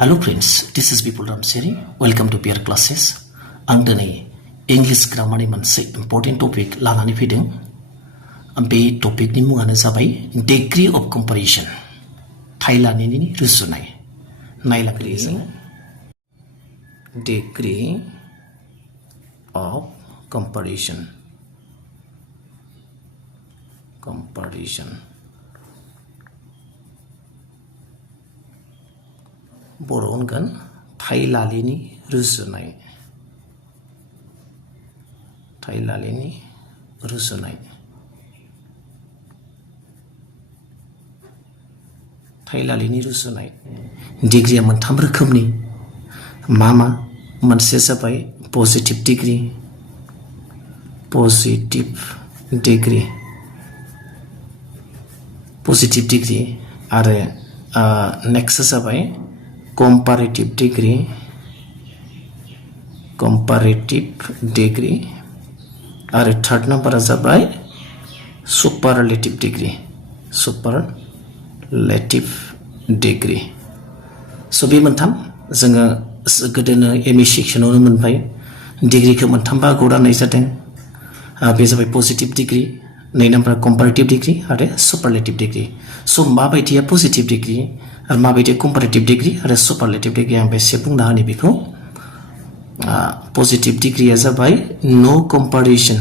Hello friends, this is Bipul Ramseri. Welcome to Peer Classes. आं दिनै English ग्रामारनि मोनसे important topic लानानै फैदों। बे टपिकनि मुङानो जाबाय डिग्री अफ कम्पेरिजन। थाइलानिनि रुजुनाय। नायलांगोन जों डिग्री अफ कम्पेरिजन। बर' होनगोन थाइलालिनि रुजुनाय। थाइलालिनि रुजुनाय। थाइलालिनि रुजुनाय। डिग्रीया मोनथाम रोखोमनि। मा मोनसे जाबाय पजिटिव डिग्री। पजिटिव डिग्री आरो नेक्स्ट जाबाय comparative degree आरो थर्ड नम्बरा जाबाय superlative degree स' बे मोनथाम जोङो गोदोनो एमए सेक्सनावनो मोनबाय डिग्रीखौ मोनथाम बाहागोआव राननाय जादों बे जाबाय पजिटिभ डिग्री नै नम्बरा comparative डिग्री आरो superlative डिग्री स' माबायदिया पजिटिभ डिग्री आरो माबायदि comparative डिग्री आरो superlative डिग्री आं एसे बुंना होनि बेखौ पजिटिभ डिग्रीया जाबाय नो कम्पारिजन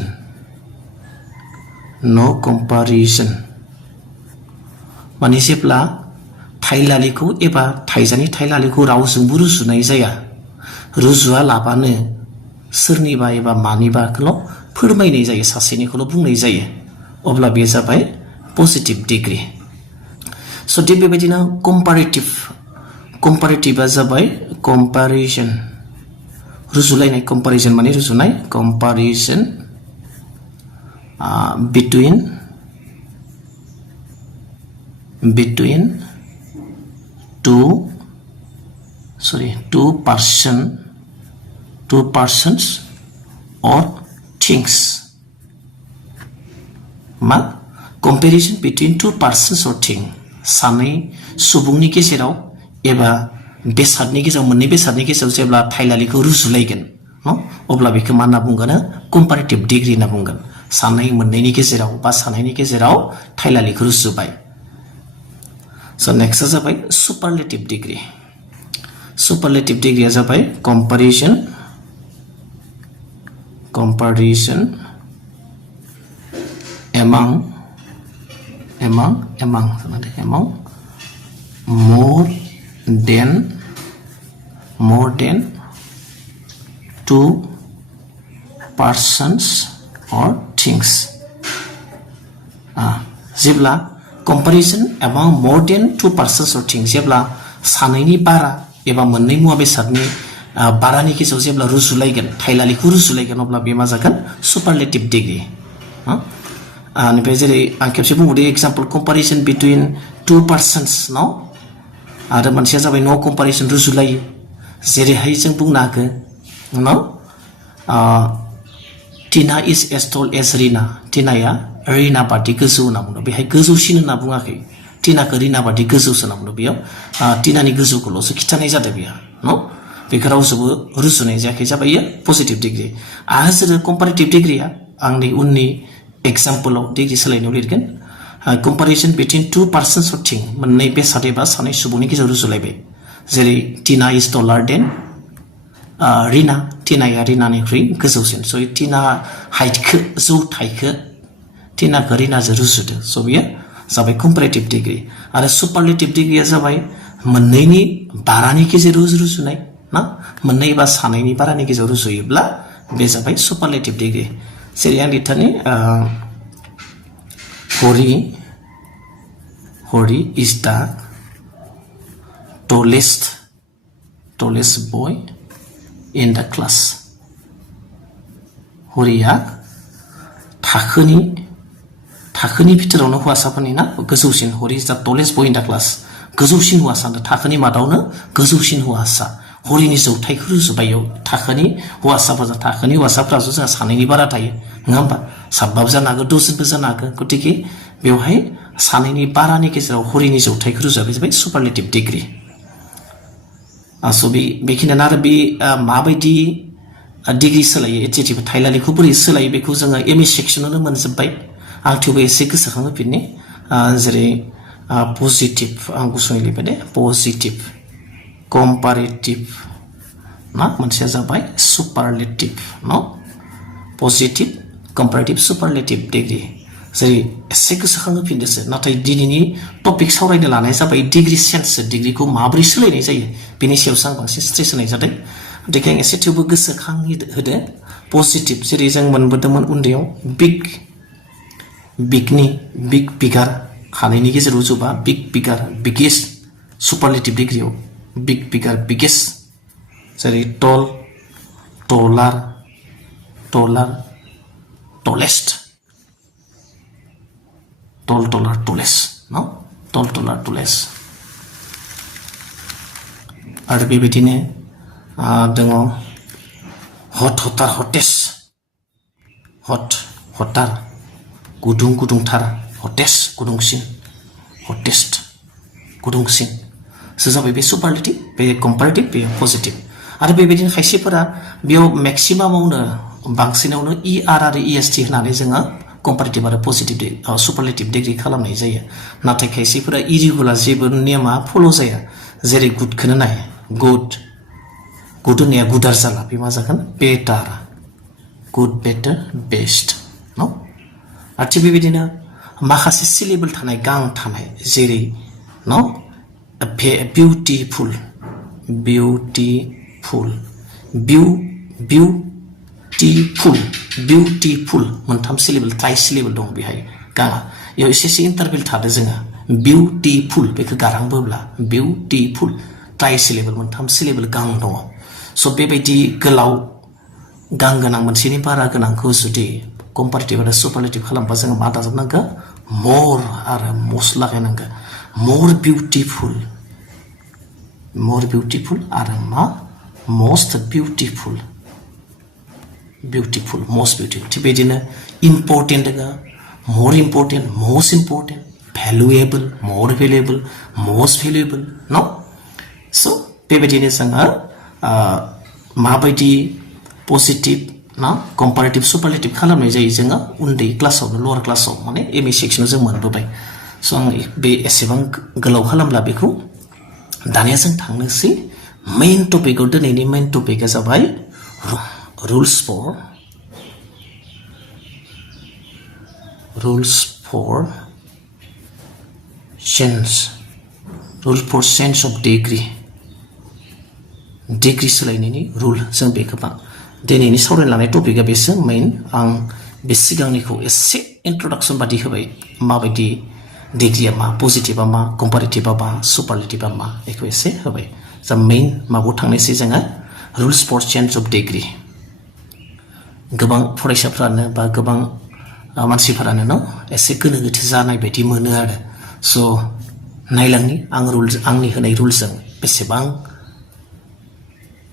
माने जेब्ला थाइलालिखौ एबा थाइजानि थाइलालिखौ रावजोंबो रुजुनाय जाया रुजुआ लाबानो सोरनिबा एबा मानिबाखौल' फोरमायनाय जायो सासेनिखौल' बुंनाय जायो अब्ला बे जाबाय पजिटिभ डिग्री स' थिग बेबायदिनो कम्पारेटिभआ जाबाय कम्पारिजन रुजुलायनाय कम्पारिजन माने रुजुनाय कम्पारिजन between two persons or things मा comparison between two persons or things सानै सुबुंनि गेजेराव एबा बेसादनि गेजेराव मोननै बेसादनि गेजेराव जेब्ला थाइलालिखौ रुजुलायगोन अब्ला बेखौ मा होनना बुंगोन कम्पारेटिभ डिग्री होनना बुंगोन सानै मोननैनि गेजेराव बा सानैनि गेजेराव थाइलालिखौ रुजुबाय स' नेक्स्टआ जाबाय सुपारलेटिभ डिग्री सुपारलेटिभ डिग्रीया जाबाय कम्पारिजन among more than two persons or things जेब्ला comparison among more than two persons or things जेब्ला सानैनि बारा एबा मोननै मुवा बेसादनि बारानि गेजेराव जेब्ला रुजुलायगोन थाइलालिखौ रुजुलायगोन अब्ला बे मा जागोन सुपारलेटिभ डिग्री ओमफ्राय जेरै आं खेबसे बुंबावदो एग्जाम्पल कम्पारिजन बिटुइन टू पार्सन्स आरो मोनसेया जाबाय नो कम्पारिजन रुजुलायो जेरैहाय जों बुंनो हागोन Tina is as tall as Rina टिनाया रिना बादि गोजौ होनना बुङो बेहाय गोजौसिन होनना बुङाखै टिनाखौ रिना बादि गोजौसो होनना बुङो बेयाव टिनानि गोजौखौल'सो खिथानाय जादों बेयो बेखौ रावजोंबो रुजुनाय जायाखै जाबाय पजिटिभ डिग्री आरो जेरै कम्पारेटिभ डिग्रीया आंनि उननि एग्जाम्पलाव डिग्री सोलायनायाव लिरगोन कम्पारिजन बिटुइन टू पार्सन्स अफ थिं मोननै बेसाद एबा सानै सुबुंनि गेजेराव रुजुलायबाय जेरै टिना इज टलार देन रिना टिनाया रिनानिख्रुइ गोजौसिन स' टिना हाइटखौ जौथाइखौ टिनाखौ रिनाजों रुजुदो स' बेयो जाबाय कम्पारेटिभ डिग्री आरो सुपारलेटिभ डिग्रीया जाबाय मोननैनि बारानि गेजेराव रुजुनाय ना मोननै बा सानैनि बारानि गेजेराव रुजुयोब्ला बे जाबाय सुपारलेटिभ डिग्री जेरै आं लिरथानि हरि is the tallest boy in the class हरिया थाखोनि भितरावनो हौवासाफोरनि ना गोजौसिन हरि is the tallest boy in the class गोजौसिन हौवासा थाखोनि मादावनो गोजौसिन हौवासा हरिनि जौथाइखौ रुजुबायाव थाखोनि हौवासाफोरा जोंहा सानैनि बारा थायो नङा होमबा साबबाबो जानो हागौ दजनबो जानो हागौ गतिके बेवहाय सानैनि बारानि गेजेराव हरिनि जौथाइखौ रुजुबाय जाबाय सुपारलेटिभ डिग्री So बेखिनियानो आरो बे माबायदि डिग्री सोलायो एडजेक्टिभ थाइलालिखौ बोरै सोलायो बेखौ जोङो एम इ सेक्सनावनो मोनजोब्बाय आं थेवबो एसे गोसोखांहोफिननि जेरै पजिटिभ आं गुसुङै लिरबाय दे पजिटिभ कम्पारेटिभ ना मोनसेया जाबाय सुपारलेटिभ न पजिटिभ कम्पारेटिभ सुपारलेटिभ डिग्री जेरै एसे गोसोखांहोफिनदोसो नाथाय दिनैनि टपिक सावरायनो लानाय जाबाय डिग्री सेन्स डिग्रीखौ माबोरै सोलायनाय जायो बेनि सायावसो आं बांसिन स्ट्रेस होनाय जादों गतिके आं एसे थेवबो गोसोखांहोदो पजिटिभ जेरै जों मोनबोदोंमोन उन्दैयाव बिग बिगार खानैनि गेजेराव जोबा बिग बिगार बिगेस्ट सुपारलेटिभ डिग्रीयाव बिग बिगार बिगेस्ट जेरै टल टलार टलेस्ट टलार टलेस्ट न टलार टलेस्ट आरो बेबायदिनो दङ Hatar hottest Hatar गुदुंथार hottest गुदुंसिन hottest गुदुंसिन सो जाबाय बे सुपारलेटिभ बे कम्पारेटिभ बे पजिटिभ आरो बेबायदिनो खायसेफोरा बेयाव मेक्सिमामावनो बांसिनावनो ER आरो EST होनानै जोङो कम्पारेटिभ आरो पजिटिभ सुपारलेटिभ डिग्री खालामनाय जायो नाथाय खायसेफोरा इरेगुलार जेबो नेमा फल' जाया जेरै गुडखौनो नाय गुड होननाया गुदार जाला बे मा जागोन बेटार गुड बेटार बेस्ट न आरो थिग बेबायदिनो माखासे सिलेबल थानाय गां थानाय जेरै न बिउटिफुल मोनथाम सिलेबल ट्राइ सिलेबल दं बेहाय गाङा बेयाव एसे इन्टारभेल थादो जोङो बिउटिफुल बेखौ गारांबोब्ला बिउटिफुल ट्राइ सिलेबल मोनथाम सिलेबल गां दङ स' बेबायदि गोलाव गां गोनां मोनसेनि बारा गोनांखौ जुदि कम्पारेटिभ आरो सुपारलेटिभ खालामबा जोङो मा दाजाबनांगौ मर आरो मस्ट लागायनांगौ मर बिउटिफुल आरो मा most beautiful most beautiful थिग बेदिनो important दङ more important most important valuable more valuable most valuable no so बेबायदिनो जोङो माबायदि पजिटिभ ना कम्पारेटिभ सुपारलेटिभ खालामनाय जायो जोङो उन्दै क्लासावनो लवार क्लासाव माने एम इ सेक्सनाव जों मोनबोबाय स' आं बे एसेबां गोलाव खालामला बेखौ दानिया जों थांनोसै मेइन टपिकआव दिनैनि मेइन टपिकआ जाबाय rules for change of degree सोलायनायनि रुल जों बेखौ दिनैनि सावरायनो लानाय टपिकआ बेसो मेइन आं बे सिगांनिखौ एसे इन्ट्रडाक्सन बादि होबाय माबायदि डिग्रीया मा पजिटिभा मा कम्पारेटिभा मा सुपारलेटिभा मा बेखौ एसे होबाय जा मेइन माबायाव थांनोसै जोङो rules for change of degree गोबां फरायसाफ्रानो बा गोबां मानसिफोरानो न एसे गोनो गोथो जानाय बायदि मोनो आरो स' नायलांनि आंनि होनाय रुल्सजों बेसेबां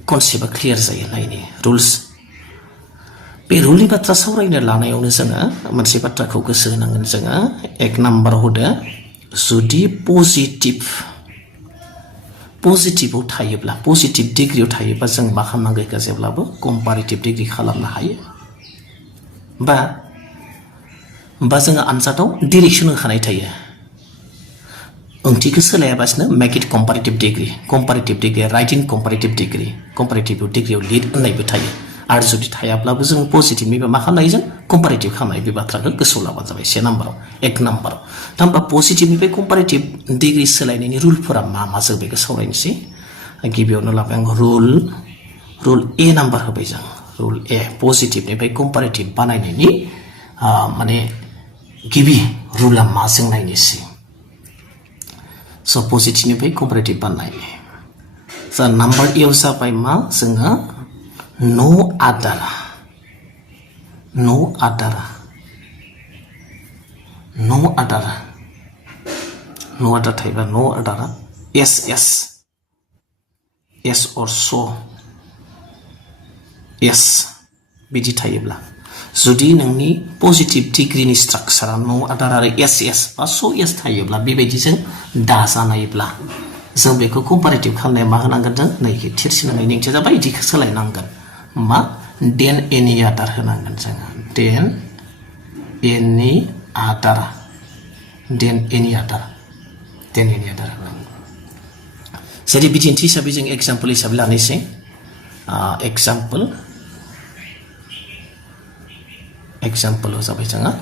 कनसेप्टआ क्लियार जायो नायनि रुल्स बे रुलनि बाथ्रा सावरायनो लानायावनो जोङो मोनसे बाथ्राखौ गोसो होनांगोन जोङो एक नाम्बाराव होदो जुदि पजिटिभआव थायोब्ला पजिटिभ डिग्रीयाव थायोबा जों मा खालामनांगौ बेखौ जेब्लाबो कम्पारेटिभ डिग्री खालामनो हायो बा जोङो आनजादाव डिरेक्सन होखानाय थायो ओंथिखौ सोलायाबासिनो मेक इट कम्पारेटिभ डिग्री राइट इन कम्पारेटिभ डिग्रीयाव लिर होननायबो थायो आरो जुदि थायाब्लाबो जों पजिटिभनिफ्राय मा खालामनाय जों कम्पारेटिभ खालामनाय बे बाथ्राखौ गोसोआव लाबानो जाबाय एक नाम्बाराव थामहिनबा पजिटिभनिफ्राय कम्पारेटिभ डिग्री सोलायनायनि रुलफोरा मा जों बेखौ सावरायनोसै गिबियावनो लाबाय आं रुल ए नाम्बार होबाय जों रुल ए पजिटिभनिफ्राय कम्पारेटिभ बानायनायनि माने गिबि रुला मा जों नायनोसै स' पजिटिभनिफ्राय कम्पारेटिभ बानायनाय जा नाम्बार एयाव जाबाय मा जोङो no other थायोबा no other yes or so yes बिदि थायोब्ला जुदि नोंनि पजिटिभ डिग्रीनि स्ट्राक्चारा no other आरो yes बा so yes थायोब्ला बेबायदिजों दाजानायब्ला जों बेखौ कम्पारेटिभ खालामनाया मा होनांगोन जों नैखि थिरसिनानै ओंथिया जाबाय इदिखौ सोलायनांगोन मा देन एनि आदार होनांगोन जोङो देन एनि आदार देन एनि आदार होनांगोन जेरै बिदिन्थि हिसाबै जों एग्जाम्पल हिसाबै लानोसै एग्जाम्पल जाबाय जोङो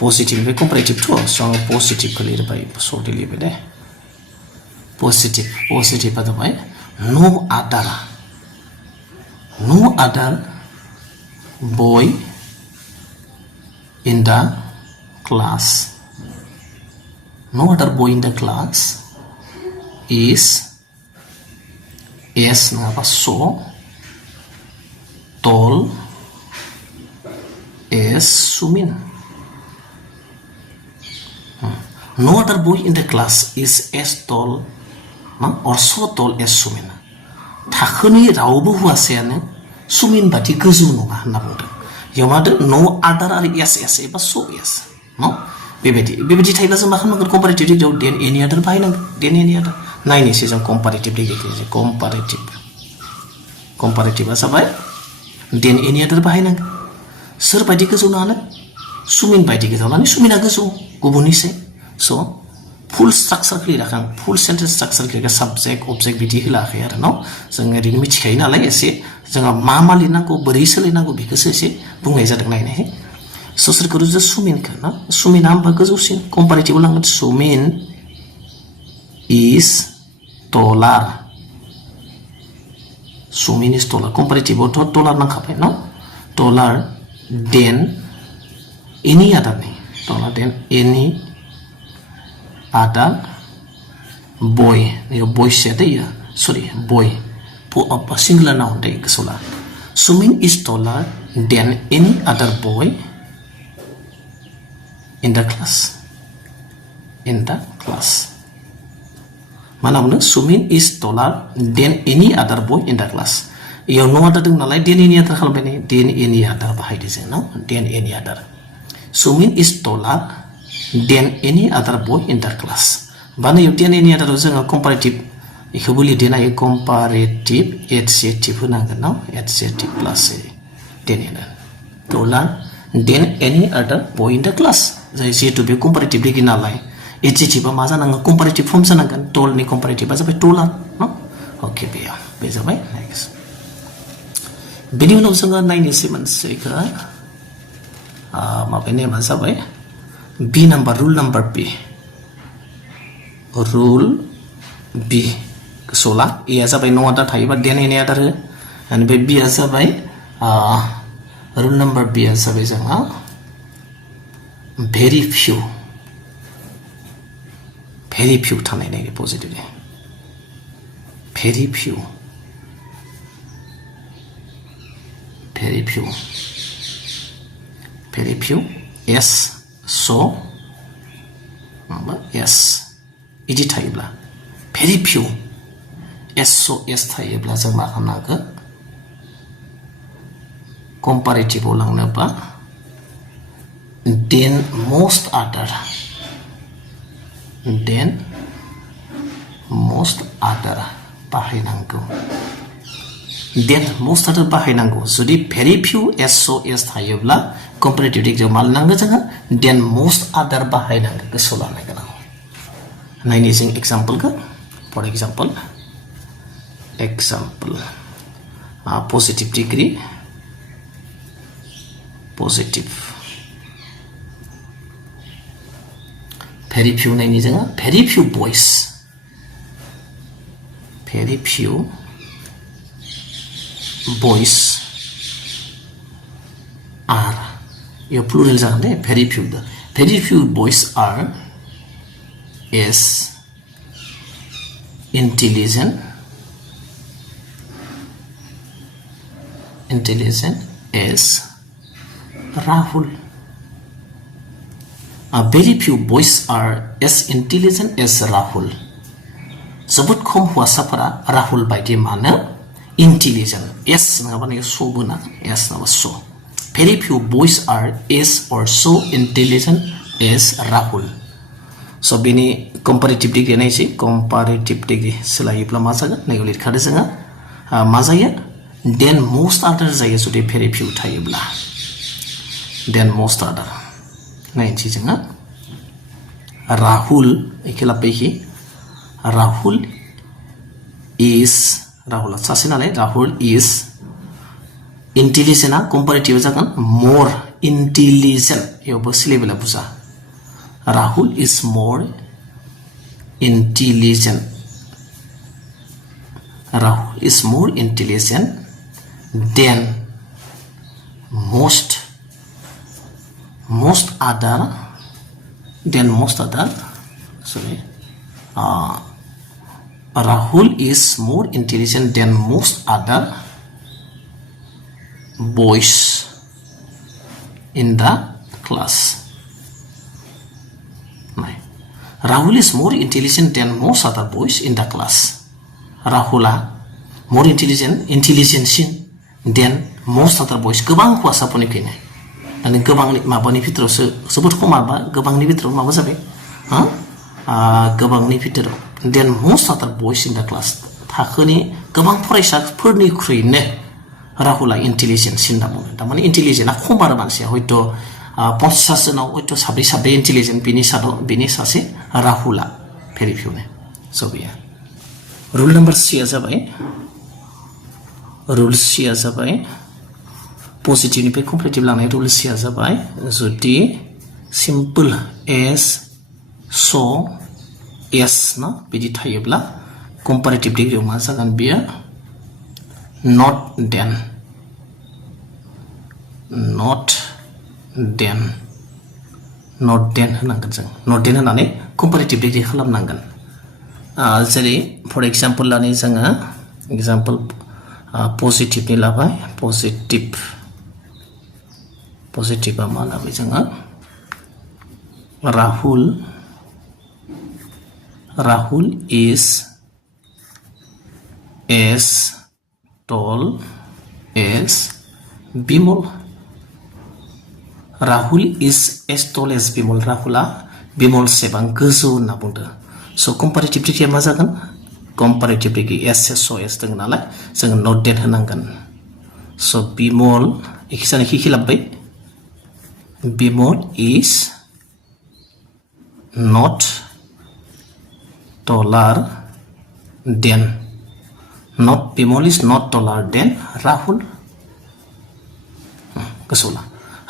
पजिटिभ बे कम्पारेटिभ थ' स' आङो पजिटिभखौ लिरबाय सर्ट लिरबाय दे पजिटिभआ जाबाय नो आदार boy in the class no other boy in the class is nangaba so tall as Sumin no other boy in the class is as tall or so tall as Sumin थाखोनि रावबो हौवासायानो सुमिन बादि गोजौ नङा होनना बुंदों बेयाव मा होदों नो आदार आरो एस एबा स एस न बेबायदि थायोब्ला जों मा खालामनांगोन कम्पारेटिभ डिग्रियाव देन एनि आदार बाहायनांगोन देन एनि आदार नायनोसै जों कम्पारेटिभ डिग्रिखौ कम्पारेटिभआ जाबाय देन एनि आदार बाहायनांगोन सोर बायदि गोजौ नानो सुमिन बायदि गोजौ नानै सुमिना गोजौ गुबुननिसाय स' फुल स्ट्राक्चारखौ लिराखै आं फुल सेन्टेन्स स्ट्राक्चारखौ साबजेक्ट अबजेक्ट बिदि होलाखै आरो न' जों ओरैनो मिथिखायो नालाय एसे जोंहा मा लिरनांगौ बोरै सोलायनांगौ बेखौसो एसे बुंनाय जादों नायनाय स' सोरखौ रुजु सुमिनखौ ना सुमिना होमबा गोजौसिन कम्पारेटिभआव लांगोन सुमिन इज टलार कम्पारेटिभआवथ' टलार नांखाबाय न टलार देन एनि आदारनि टलार देन एनि आदार बय बयसया दैया सरि बय singular noun day kesola Sumin is taller than any other boy in the class mana bunuh Sumin is taller than any other boy in the class iyaw no ada dong nalai than any other kalau bene than any other bahai di sana than any other Sumin is taller than any other boy in the class bana iyaw than any other जोङो comparative इखौबो लिरदेना कम्पारेटिभ adjective होनांगोन न adjective प्लास टलार देन एनि आदार बय in the class जिहेतु बे कम्पारेटिभ degree नालाय एडजेक्टिभआ मा जानांगोन कम्पारेटिभ फर्म जानांगोन टलनि कम्पारेटिभआ जाबाय टलार न अके बे जाबाय नेक्स्ट बेनि उनाव जोङो नायनोसै मोनसेखौ माबानि नेमा जाबाय बी नाम्बार रुल बी सोला ए जाबाय नो आदार थायोबा देन एनि आदार हो and बे बी जाबाय रुल नम्बर बी जाबाय जोंहा भेरि फिउ थानाय नायनो पजिटिभ भेरि फिउ एस सो एस इदि थायोब्ला भेरि फिउ एस थायोब्ला जों मा खालामनांगौ कम्पारेटिभआव लांनोबा देन मोस्ट आदार बाहायनांगौ जुदि भेरि फिउ एस थायोब्ला कम्पारेटिभ डिग्रियाव मा लानांगौ जोङो देन मोस्ट आदार बाहायनांगौ गोसोआव लानो गोनां नायनि जों एग्जाम्पलखौ फर एग्जाम्पल पजिटिभ डिग्री भेरि फिउ नायनि जोङो भेरि फिउ बयस आर यो प्लुरेल जागोन दे very few boys are as intelligent as Rahul. Very few boys are as intelligent as Rahul. जोबोद खम हौवासाफोरा राहुल बायदि मानो intelligent as नङाबानो so बोना as नङाबा so. Very few boys are as or so intelligent as Rahul. So bini comparative degree naisi comparative degree selayoब्ला मा जागोन नैखौ लिरखादो जोङो मा जायो then most other जायो जुदि very few थायोब्ला then most other नायनोसै जोङो Rahul एखे लाबोखि Rahul is Rahul सासे नालाय Rahul is intelligent comparative जागोन more intelligent यावबो सोलिबोला बुजा Rahul is more intelligent. Rahul is more intelligent than most other. Sorry. Rahul is more intelligent than most other boys in the class. Rahul is more intelligent than most other boys in the class. Rahula more intelligent than most other boys. गोबां हौवासाफोरनि फैनाय आरो गोबां माबानि भितरावसो जोबोद खम माबा गोबांनि भितराव माबा जाबाय गोबांनि भितराव then most other boys in the class थाखोनि गोबां फरायसाफोरनिख्रुइनो राहुला intelligent होनना बुङो थारमाने intelligentआ खम आरो मानसिया हयथ' 50 जनाव हयथ' साब्रै intelligent बिनि सासे राहुला very few ने so बेयो rule number 3 जाबाय rule 3 जाबाय positive निफ्राय comparative लांनाय rule 3 जाबाय जुदि simple as so as ना बिदि थायोब्ला comparative degree मा जागोन बियो not then होनांगोन जों not then होनानै comparative degree खालामनांगोन जेरै for example लानाय जोङो example positive नि लाबाय positive आ मा लाबाय जोङो Rahul is as tall as Bimol. Rahul is as tall as Bimol. Rahula Bimol sebang goजौ होनना बुंदों. So comparative degree मा जागोन? Comparative degree as so as दङ नालाय जों not then होनांगोन. So Bimol इखिसानि खिलाबबाय. Bimol is not taller than Bimol is not taller than Rahul. Goजौला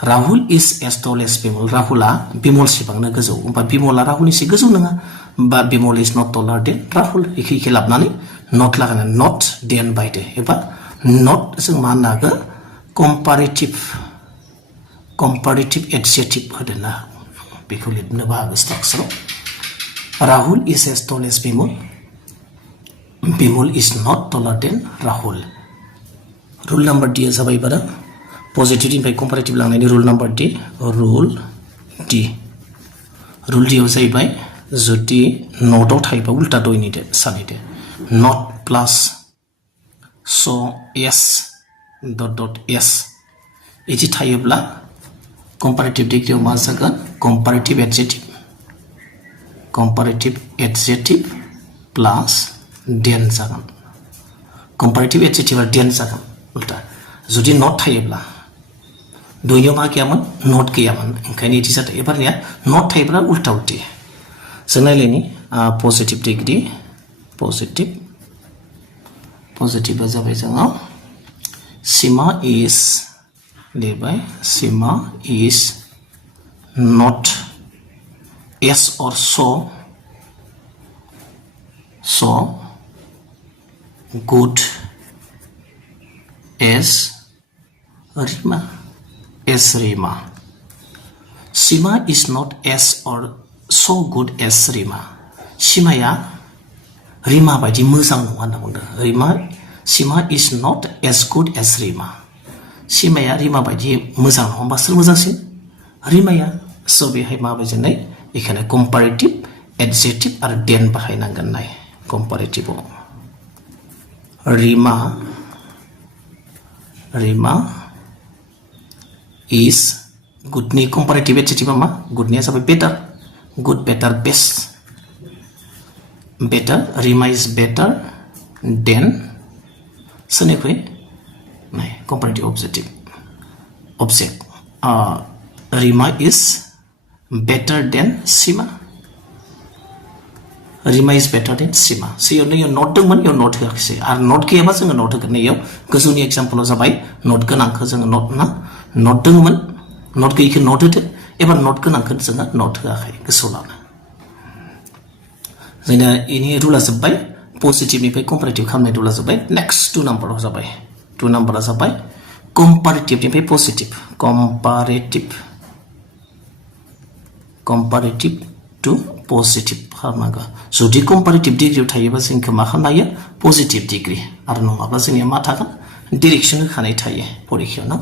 Rahul is as tall as Bimol. Rahula Bimol sebangनो गोजौ. ओमफ्राय Bimola Rahulनि से गोजौ नङा. But Bimol is not taller than Rahul. इखि लाबनानै not लागायना not then बायदो एबा not जों मा होननांगो comparative adjective होदोना बेखौ लिरनोबो हागौ स्ट्राक्चाराव Rahul is as tall as Bimol. Bimol is not taller than Rahul. Rule number D जाबाय बारा positive निफ्राय comparative लांनायनि rule number D. Rule D आव जाहैबाय जुदि not आव थायोबा उल्टा दयनिदो सानैदो not plus so s dot s इदि थायोब्ला comparative degree मा जागोन comparative adjective plus then जागोन comparative adjective आरो then जागोन उल्टा जुदि not थायोब्ला दयनियाव मा गैयामोन not गैयामोन ओंखायनो इदि जादों एबारनिया not थायोब्ला उल्टा उल्टी जों नायलायनि positive degree positive आ जाबाय जोङो Sima is not as or so good as Rima. Sima is not as or so good as Rima. Simaya Rima बायदि मोजां नङा होनना बुंदों. Sima is not as good as Rima. Simaya Rima बायदि मोजां नङा होमबा सोर मोजांसिन? Rimaya. So बेहाय माबायदि नाय एखाने comparative adjective आरो then बाहायनांगोन नाय comparative Rima is good नि comparative adjective मा good निया जाबाय better good, better, best. Better, Rima is better than Sanekwe. Comparative objective. Object. Rima is better than Sima. Rima is better than Sima. So you note the one, you note here. Are not given a note again. Because only example of a not gun uncles and not the woman, not you can note it, ever not gun uncles and not Solana. Then any rule as a by positive comparative come rule as a by next two numbers by two numbers by comparative positive comparative to positive harmaga. So the comparative degree tayo ba sing kamahanaya positive degree. Arno ba sing yamatakan direction kanay tayo porikyo na.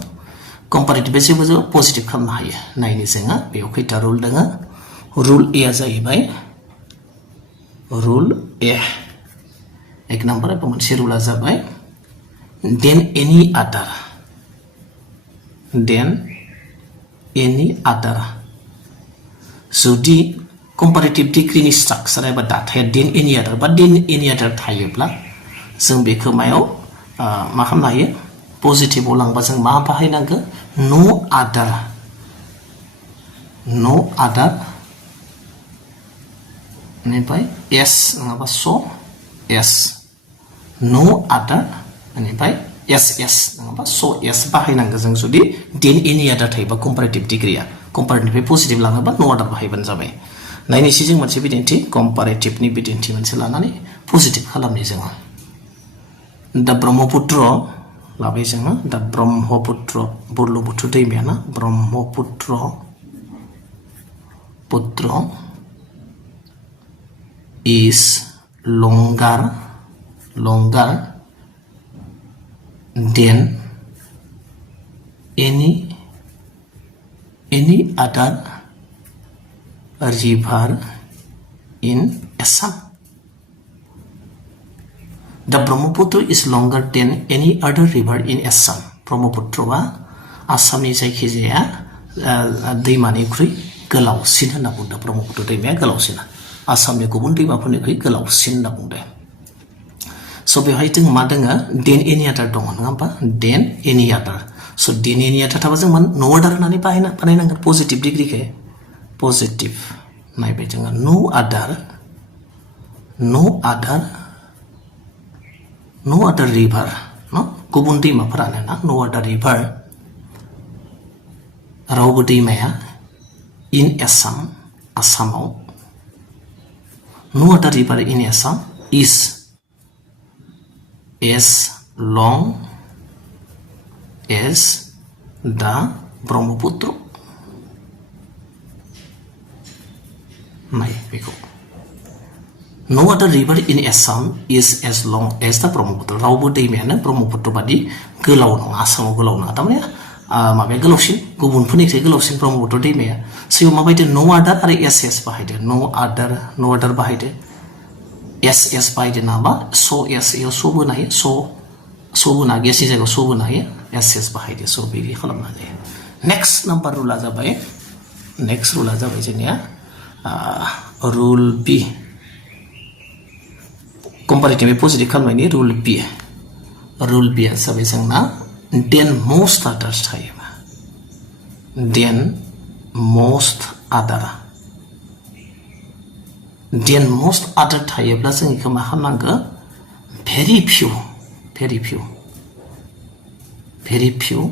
Comparative base ba positive kamahaya. Naini singa beokita rule danga rule A azay bay rule A. Ek number pa man si rule azay then any other. So the comparative degree ni structure ba dat head then any other but then any other thayebla जों बेखौ मायाव मा खालामनो हायो positive लांबा जों मा बाहायनांगो no other निफ्राय yes नङाबा so yes no other निफ्राय yes नङाबा so yes बाहायनांगो जों जुदि then any other थायोबा comparative degree आ comparative positive लाङोबा no other बाहायबानो जाबाय नायनि सिजों मोनसे बिदिन्थि comparative नि बिदिन्थि मोनसे लानानै positive खालामनि जों दा ब्रह्मपुत्र लाबाय जों दा ब्रह्मपुत्र बुरलुबुथुर दैमाया ना Brahmaputra is longer than any other river in Assam. The Brahmaputra is longer than any other river in Assam. Brahmaputra wa Assam ni जायखिजाया दैमानिख्रुइ गोलावसिन होनना बुंदों ब्रह्मपुत्र दैमाया गोलावसिन आसामनि गुबुन दैमाफोरनिख्रुइ गोलावसिन होनना बुंदों so बेवहाय जों मा दोङो then any other दङ नङा होमबा then any other so then any other थाबा जों no other होननानै बानायनांगोन positive डिग्रीखौ positive नायबाय जोङो no other river no गुबुन दैमाफोरानो ना no other river रावबो दैमाया in Assam आसामाव no other river in Assam is as long as the Brahmaputra. No other river in Assam is as long as the Brahmaputra. रावबो दैमायानो ब्रह्मपुत्र बादि गोलाव नङा आसामाव गोलाव नङा थारमाने माबाया गोलावसिन गुबुनफोरनिख्रुइ गोलावसिन ब्रह्मपुत्र दैमाया सिगाङाव माबायदि no other आरो yes बाहायदो no other बाहायदो yes बाहायदो नामा so yes याव so बोनो हायो so बोनो हायो yes नि जायगायाव so बोनो हायो yes बाहायदो so बिदि खालामनो हायो next number रुला जाबाय जोंनिया rule B comparative positive खालामनायनि rule B आ जाबाय जोंना then most others थायोबा then most other थायोब्ला जों इखौ मा खालामनांगो very few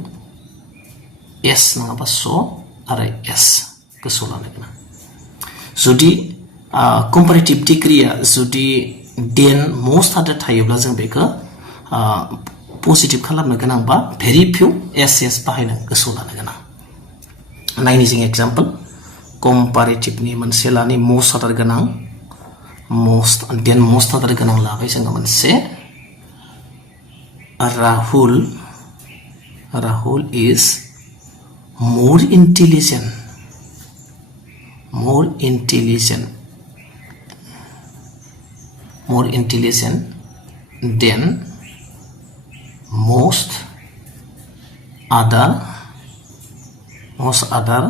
yes नङाबा so आरो yes गोसोआव लानो गोनां जुदि comparative degree आ जुदि then most other थायोब्ला जों बेखौ positive खालामनो गोनांबा very few yes बाहायनो गोसोआव लानो गोनां नायनि जों example comparative नि मोनसे लानि most other गोनां most other गोनां लाबाय जोङो मोनसे Rahul is more intelligent than most other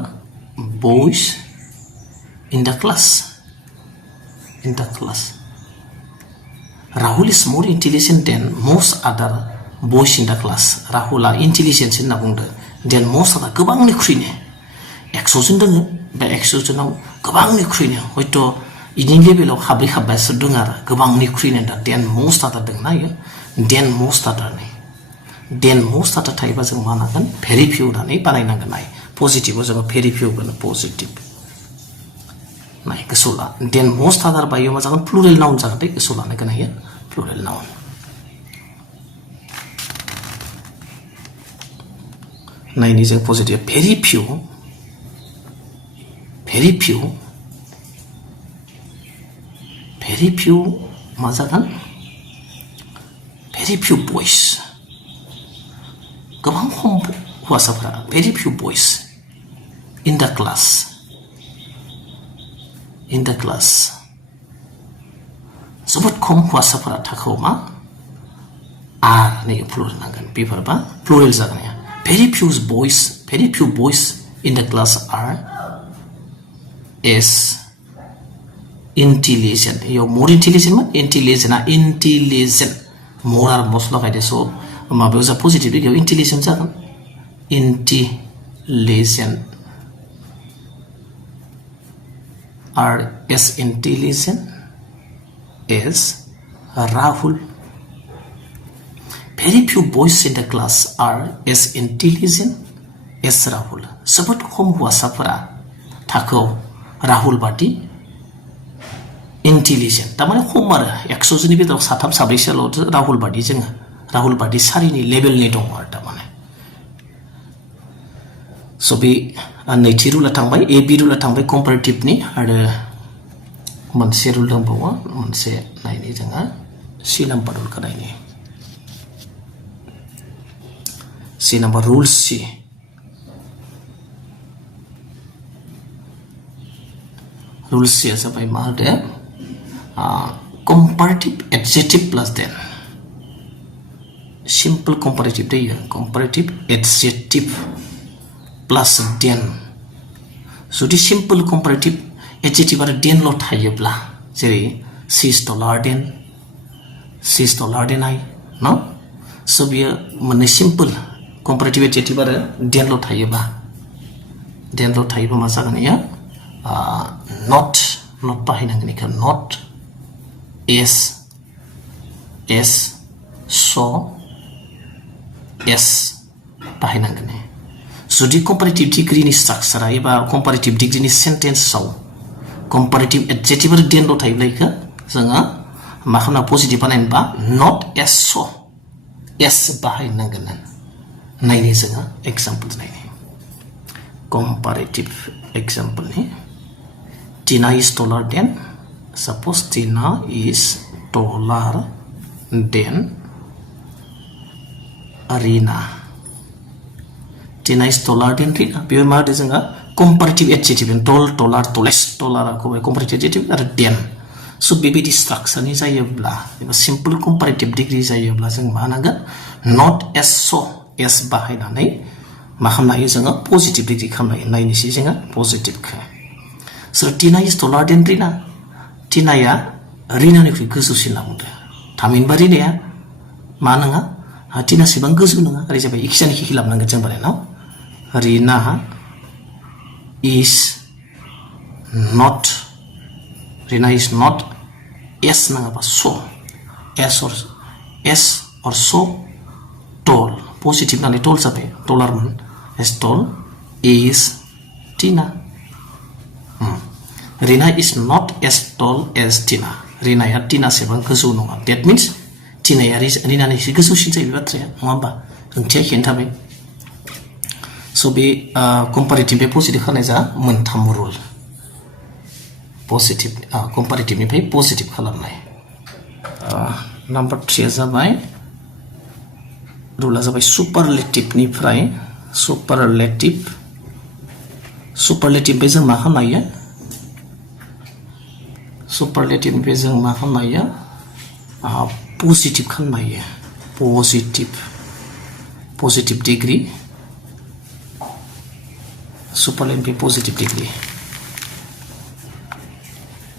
boys in the class. In the class. Rahul is more intelligent than most other boys in the class. Rahula intelligence in the than most other gobang ni krine. Exozen by exozen gobang ni krine. Hoito in level of habri habas dungar gobang ni krine than most other than naya. Then most other ni. Then most other type as a managan, very few than a pananganai. Positive was a very few and positive. Like sola. Then most other biomas are plural nouns are take sola like here. Plural noun. Nine is a positive. Very few. Very few. Very few mazagan. Very few boys. Gabang home was a very few boys in the class. In the class. So what come was a takoma are name plural nagan people ba plural zagania. Very few boys in the class are is intelligent. You're more intelligent, intelligent. More or most of it so was a positive intelligent intelligent are as intelligent as Rahul. Very few boys in the class are as intelligent as Rahul. Sabat home was safara tako Rahul bati intelligent. Tamane homar exogen bit of satam sabisha Rahul badi jenga. Rahul badi sarini level ni dong war tamane. So be nature rule tangbai a b rule tangbai comparative ni ada manse rule dong bawa manse nai ni janga c number rule kadai ni. C number rule C. Rule C as by marde comparative adjective plus then. Simple comparative day comparative adjective plus then. So the simple comparative adjective are then lot higher blah. Say she is taller than, she is taller than I. No? So we are simple comparative adjective are then lot higher blah. Then lot higher masagan ya. Not pahinang not is so yes pahinang. So the comparative degree ni structure iba comparative degree ni sentence so comparative adjective den lo type like sanga makna positive panen ba not as so yes pahinang nai ni sanga example nai comparative example ni Tina is taller than. Suppose Tina is taller than Rina. Tina is taller than Rina. Pure matter is a comparative adjective. Tall, taller, tallest, taller. Comparative adjective are than. So baby this structure is a blah. A simple comparative degree is a blah. Managa not as so as behind a name. Mahana is a positive degree. Come nine is using a positive. So Tina is taller than Rina. Tina ya Rina ni kususin na muda. Tamin bari ne ya mana nga Tina si bang kusu nga ari sabi iksan hihilap nang gajang bari no. Rina is not S na apa so S or so tall. Positive na ni tall sabi taller man as tall is Tina. Rina is not as tall as Tina. Rina ya Tina sebang kesu nonga. That means Tina ya Rina ni kesu shinsa ibatra ya ngamba. Ngcek hentabe. So be comparative be positive kan eza mentam rule. Positive comparative ni be positive kalam nai. Number 3 eza by rule eza by superlative ni fry superlative be jeng ma khamai ya. Superlative bezeng ma khamaya positive khamaya positive degree superlative positive degree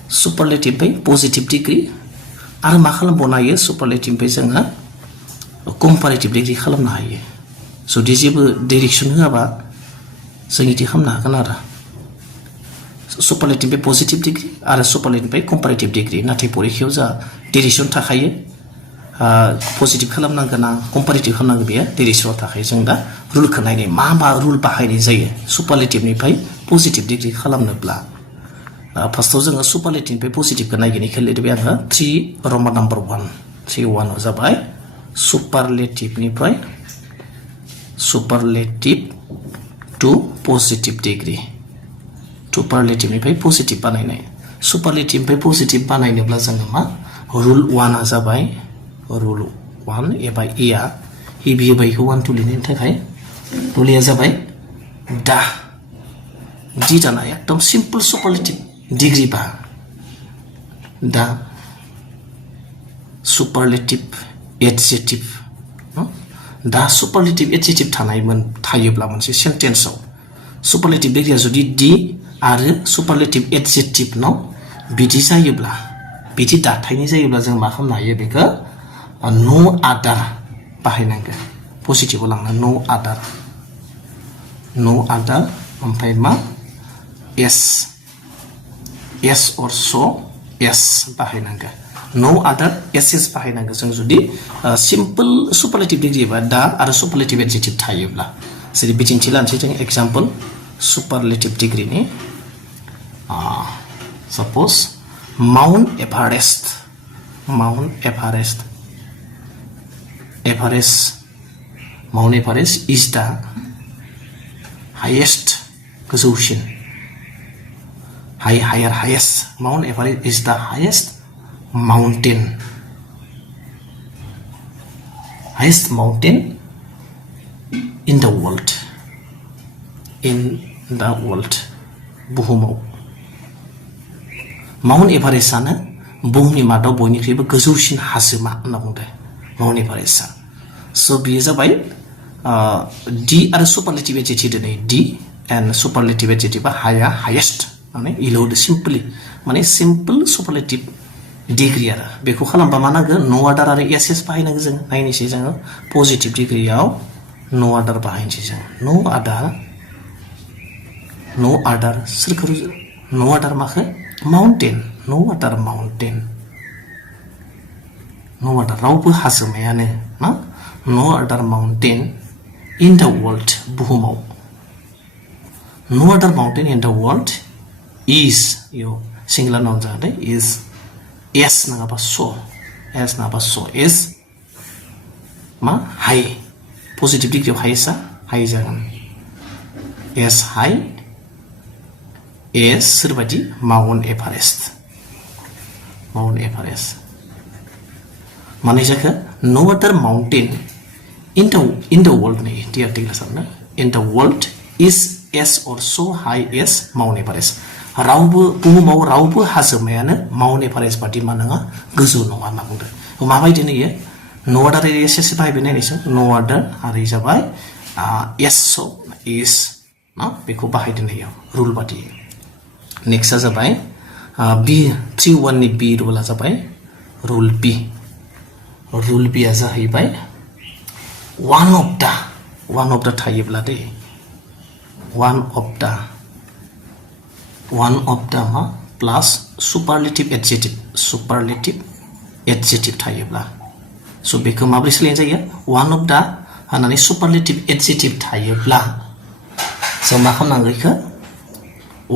superlative by positive degree आरो मा खालामबावनो हायो superlative by जोङो comparative degree खालामनो हायो जुदि जेबो direction होआबा जों इदि खालामनो हागोन आरो superlative by positive degree आरो superlative by comparative degree नाथाय परीक्षायाव जा डाइरेक्शन थाखायो पजिटिभ खालामनांगोन ना कम्पारेटिभ खालामनांगोन बेयो डाइरेक्शनाव थाखाय जों दा रुलखौ नायनाय मा रुल बाहायनाय जायो सुपारलेटिभनिफ्राय पजिटिभ डिग्री खालामनोब्ला फार्स्टआव जोङो सुपारलेटिभनिफ्राय पजिटिभखौ नायगोन इखौ लिरबाय आङो 3 रोमा नम्बर 1 3-1 जाबाय सुपारलेटिभनिफ्राय सुपारलेटिभ टु पजिटिभ डिग्री सुपारलेटिभनिफ्राय पजिटिभ बानायनाय सुपारलेटिभनिफ्राय पजिटिभ बानायनोब्ला जोङो मा रुल 1 जाबाय रुल 1 एबा एआ गिबि बायखौ 1 2 लिरनो थाखाय रुलया जाबाय दा दि दाना एकदम सिम्पल सुपारलेटिभ डिग्री बा दा सुपारलेटिभ एडजेक्टिभ दा सुपारलेटिभ एडजेक्टिभ थायोब्ला मोनसे सेन्टेन्सआव सुपारलेटिभ डिग्रीया जुदि दि आरो सुपारलेटिभ एडजेक्टिभ नाव बिदि जायोब्ला बिदि दाथायनि जायोब्ला जों मा खालामनो हायो बेखौ नो आदार बाहायनांगोन पजिटिभआव लांना नो आदार ओमफ्राय मा एस अर सो एस बाहायनांगोन नो आदार एस बाहायनांगोन जों जुदि सिम्पल सुपारलेटिभ डिग्री एबा दा आरो सुपारलेटिभ एडजेक्टिभ थायोब्ला जेरै बिदिन्थि लानोसै जों एग्जाम्पल सुपारलेटिभ डिग्रीनि suppose Mount Everest is the highest गोजौसिन highest Mount Everest is the highest mountain in the world बुहुमाव माउन्ट एभारेस्टआनो बुहुमनि मादाव बयनिख्रुइबो गोजौसिन हाजोमा होनना बुंदों माउन्ट एभारेस्टआ स' बेयो जाबाय डि आरो सुपारलेटिभ एडजेक्टिभ दिनै डि एन्ड सुपारलेटिभ एडजेक्टिभआ हायेस्ट माने इलौदो सिम्पली माने सिम्पल सुपारलेटिभ डिग्री आरो बेखौ खालामबा मा नांगोन नो आदार आरो एस बाहायनांगोन जों नायनोसै जोङो पजिटिभ डिग्रीयाव नो आदार बाहायनोसै जों नो आदार सोरखौ नो आदार माखो Mountain, no other mountain. No other रावबो हाजोमायानो ना no other mountain in the world बुहुमाव no other mountain in the world is यो सिंगुलार नाउन जादों is s नङाबा so is मा हाई पजिटिभ डिग्रीयाव हाई जागोन s हाई is सोरबादि माउन्ट एभारेस्ट माने जाखो नो अदार माउन्टेन इन द वर्ल्ड नै दि आर्टिकल सारनो in the world is S अर सो हाई एस माउन्ट एभारेस्ट बुहुमाव रावबो हाजोमायानो माउन्ट एभारेस्ट बादि मा नङा गोजौ नङा होनना बुंदों माबायदि नैयो नो अदार एस बाहायबाय नायनोसै नो अदार आरो जाबाय एस सो इज ना बेखौ बाहायदों नैयाव रुल बादि नेक्स्ट जाबाय बी 3-1 नि बी रुला जाबाय रुल बी आ जाहैबाय one of the थायोब्ला दे one of the मा प्लास सुपारलेटिभ एडजेक्टिभ थायोब्ला स' बेखौ माबोरै सोलायनाय जायो one of the होननानै सुपारलेटिभ एडजेक्टिभ थायोब्ला जों मा खालामनांगौ बेखौ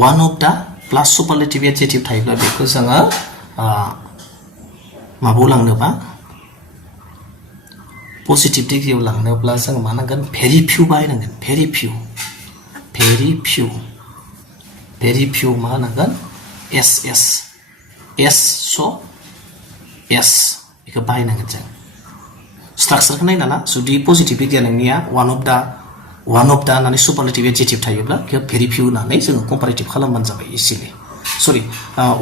one of the plus superlative adjective थायोब्ला बेखौ जोङो माबायाव लांनोबा पजिटिभ डिग्रीयाव लांनोब्ला जों मा नांगोन भेरि फिउ बाहायनांगोन भेरि फिउ मा नांगोन एस बेखौ बाहायनांगोन जों स्ट्राक्चारखौ नायना जुदि पजिटिभ डिग्रीया नोंनिया one of the होननानै सुपारलेटिभ एडजेक्टिभ थायोब्ला भेरि फिउ होननानै जोङो कम्पारेटिभ खालामबानो जाबाय इजिलि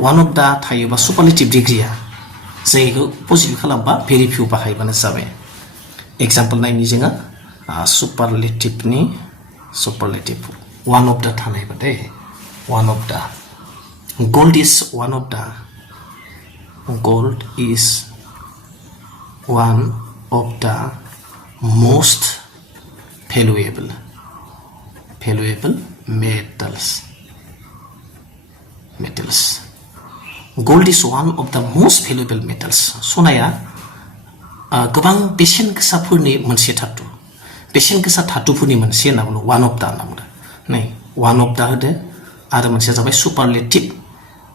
one of the थायोबा सुपारलेटिभ डिग्रीया जों बेखौ पजिटिभ खालामबा भेरि फिउ बाहायबानो जाबाय एग्जाम्पल नायनि जोङो सुपारलेटिभ one of the थानायबाथाय one of the Gold is one of the most valuable metals. Gold is one of the most valuable metals. सनाया गोबां बेसेन गोसाफोरनि मोनसे धातु. बेसेन गोसा धातुफोरनि मोनसे होनना बुङो one of the होनना बुङो. नै one of the होदो आरो मोनसेया जाबाय superlative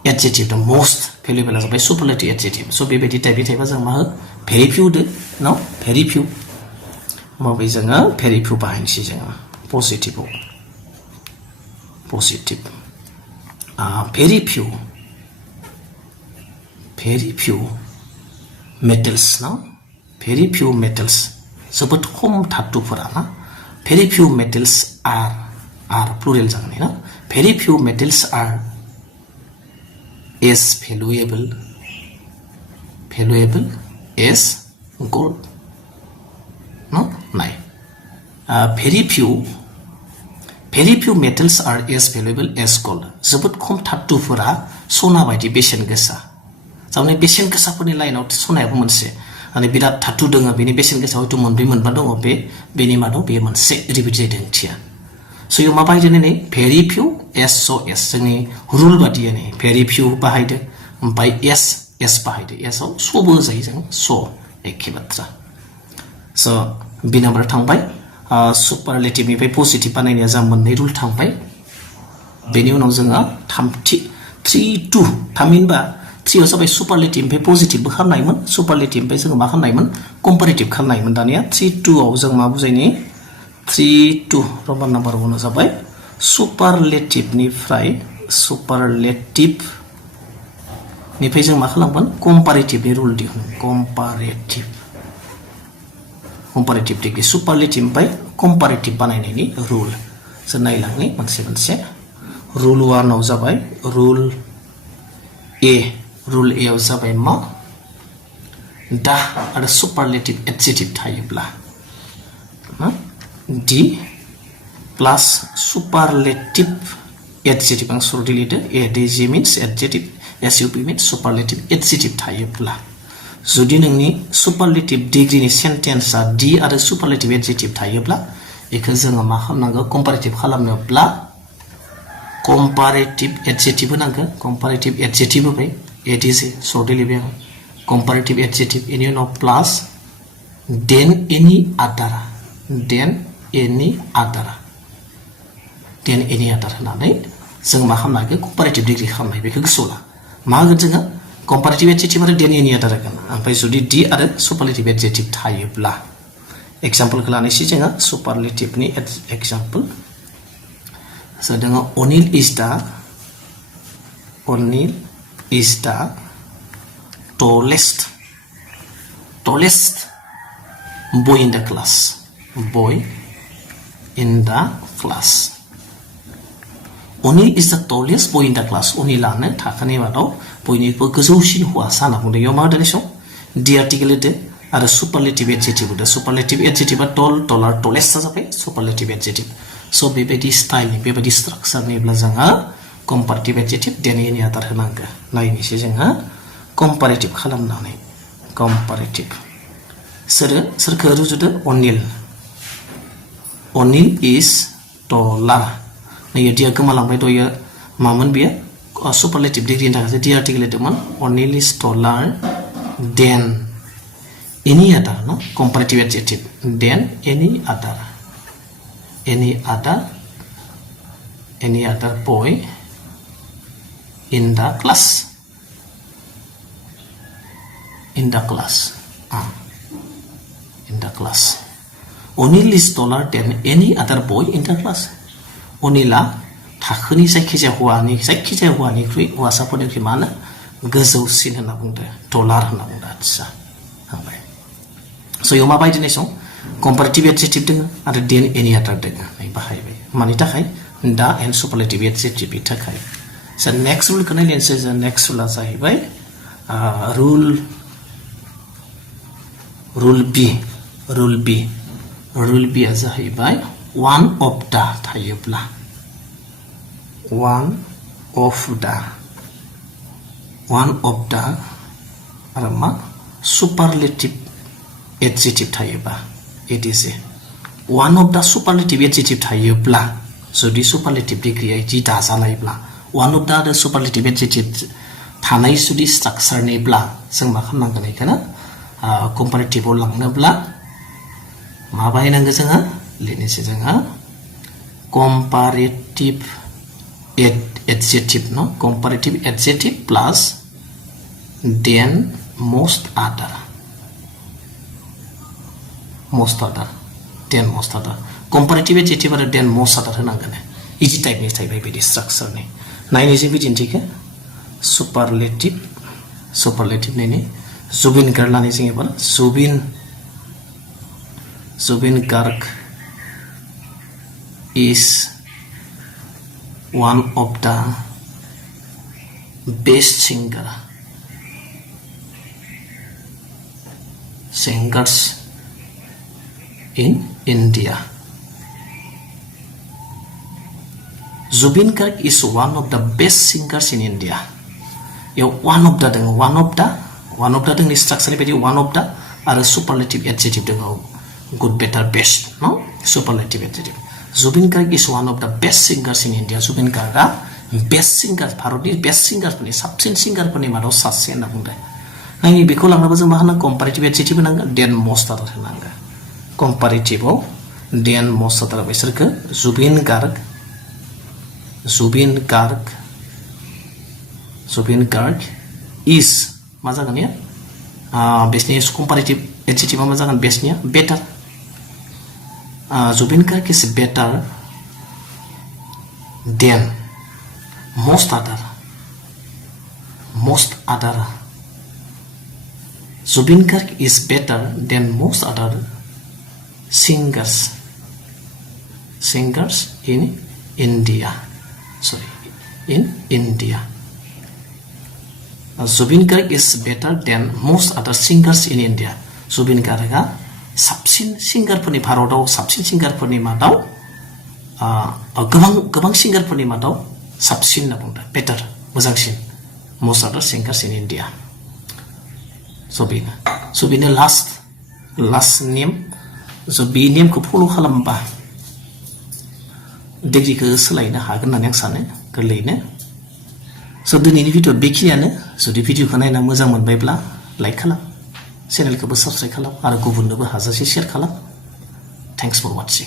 adjective. The most valuable जाबाय superlative adjective. So बेबायदि टाइपा जों मा हो very few होदो no very few. माबे जोङो very few बाहायनोसै जोङो positive. Very few metals ना very few metals जोबोद खम धातुफोरा ना very few metals are plural जागोन ना very few metals are as valuable as gold no नाय very few metals are as valuable as gold जोबोद खम धातुफोरा सना बायदि बेसेन गोसा जावने बेसेन गोसाफोरनि लाइनाव सनायाबो मोनसे माने बिराद धातु दङ बेनि बेसेन गोसा हयथ' मोनब्रै मोनबा दङ बेनि मादाव बे मोनसे रिपिट जादों थिया स' इयाव मा बाहायदों नै very few SOS जोंनि रुल बादियै नै very few बाहायदों ओमफ्राय S बाहायदों S आव सबो जायो जों स एखे बाथ्रा स' बि नाम्बार थांबाय सुपारलेटिभ निफ्राय पजिटिभ बानायनाया जा मोननै रुल थांबाय बेनि उनाव जोङो थामथि 3-2 थामहिनबा 3 आव जाबाय सुपारलेटिभ निफ्राय पजिटिभबो खालामनायमोन सुपारलेटिभ निफ्राय जोङो मा खालामनायमोन कम्पारेटिभ खालामनायमोन दानिया 3-2 आव जों मा बुजायनि 3-2 रमान नाम्बार 1 जाबाय सुपारलेटिभ निफ्राय जों मा खालामगोन कम्पारेटिभनि रुल दिहुन कम्पारेटिभ डिग्री सुपारलेटिभ निफ्राय कम्पारेटिभ बानायनायनि रुल जों नायलांनि मोनसे रुल 1 आव जाबाय रुल A आव जाबाय मा दा आरो सुपारलेटिभ एडजेक्टिभ थायोब्ला D प्लस सुपारलेटिभ एडजेक्टिभ आं सर्टलि लिरदों ADJ means adjective SUP means superlative adjective थायोब्ला जुदि नोंनि सुपारलेटिभ डिग्रीनि सेन्टेन्सआ D आरो सुपारलेटिभ एडजेक्टिभ थायोब्ला बेखौ जोङो मा खालामनांगौ कम्पारेटिभ खालामनोब्ला comparative adjective होनांगौ comparative adjective होबाय ADJ सर्टलि लिरबाय आं comparative adjective इनि उनाव प्लास then any other होनानै जों मा खालामनांगौ comparative डिग्री खालामनाय बेखौ गोसोआव ला मा होगोन जोङो comparative adjective आरो then any other होगोन ओमफ्राय जुदि D आरो superlative adjective थायोब्ला एग्जाम्पलखौ लानोसै जोङो सुपारलेटिभनि example So dengan O'Neill is the tallest boy in the class. O'Neill is the tallest boy in the class. O'Neill ane थाखोनि मादाव बयनिबो गोजौसिन हौवासा होनना बुंदों इयाव मा होदों सं D आर्टिकेल होदों आरो सुपारलेटिभ एडजेक्टिभ होदों सुपारलेटिभ एडजेक्टिभआ taller tallest जाबाय सुपारलेटिभ एडजेक्टिभ So बेबायदि स्टाइलनि बेबायदि स्ट्राक्चारनिब्ला जोङो कम्पारेटिभ एडजेक्टिभ then any other होनांगौ नायनोसै जोङो कम्पारेटिभ खालामनानै कम्पारेटिभ सोरखौ रुजुदो O'Neill is taller नैयो दिया गोमालांबाय दयो मामोन बियो सुपारलेटिभ डिग्रीनि थाखाय D आर्टिकेल होदोंमोन O'Neill is taller than any other no comparative adjective then any other boy in the class O'Neill is taller than any other boy in the class O'Neillआ थाखोनि जायखिजाया हौवानिख्रुइ हौवासाफोरनिख्रुइ मा होनो गोजौसिन होनना बुंदों taller होनना बुंदों आदसा हाबाय स' इयाव मा बायदि नायसं comparative adjective दोङो आरो then any other दोङो नै बाहायबाय मानि थाखाय दा एन्ड सुपारलेटिभ एडजेक्टिभनि थाखाय स' नेक्स्ट रुलखौ नायनोसै जों नेक्स्ट रुलआ जाहैबाय रुल B आ जाहैबाय one of the थायोब्ला one of the one of the आरो मा superlative adjective थायोबा it is a one of the superlative adjective थायोब्ला जुदि superlative degree G दाजानायब्ला one of the superlative adjective थानाय जुदि structure निब्ला जों मा खालामनांगोन इखोना comparative आव लांनोब्ला मा बाहायनांगो जोङो लिरनोसै जोङो comparative adjective no comparative adjective plus then most other then most other comparative adjective आरो then most other होनांगोन इजि टाइपनि थाइबाय बिदि स्ट्राक्चारनि नायनोसै बिदिन्थिखौ superlative नि जुबिन गार्ग लानाय जों एबार Zubeen Garg is one of the best singers in India. Zubin Garg is one of the best singers in India. Yo one of the thing is structure bedi one of the are superlative adjective dong good better best no superlative adjective. Zubin Garg is one of the best singers in India. Zubin Garg best singer भारतनि best singer फोरनि साबसिन singer फोरनि मादाव सासे होनना बुंदों नायनि बेखौ लांनोबा जों मा होनांगौ comparative adjective होनांगोन then most other होनांगोन comparative आव then most other बिसोरखौ जुबिन गार्ग is मा जागोन या बेसनि comparative adjective मा जागोन बेसनिया better Zubin Garg is better than most other Zubin Garg is better than most other singers in India Zubin Garg is better than most other singers in India Zubin Garg साबसिन सिंगारफोरनि भारताव साबसिन सिंगारफोरनि मादाव गोबां सिंगारफोरनि मादाव साबसिन होनना बुंदों बेटार मोजांसिन most other singers in India so बेनो last name so बे नेमखौ फलो खालामबा डिग्रीखौ सोलायनो हागोन होननानै आं सानो गोरलैयैनो so दिनैनि भिडिअ बेखिनियानो जुदि भिडिअखौ नायना मोजां मोनबायब्ला लाइक खालाम चेनेलखौबो साबस्क्राइब खालाम आरो गुबुननोबो हाजासे शेयार खालाम थेंक्स फर वाचिं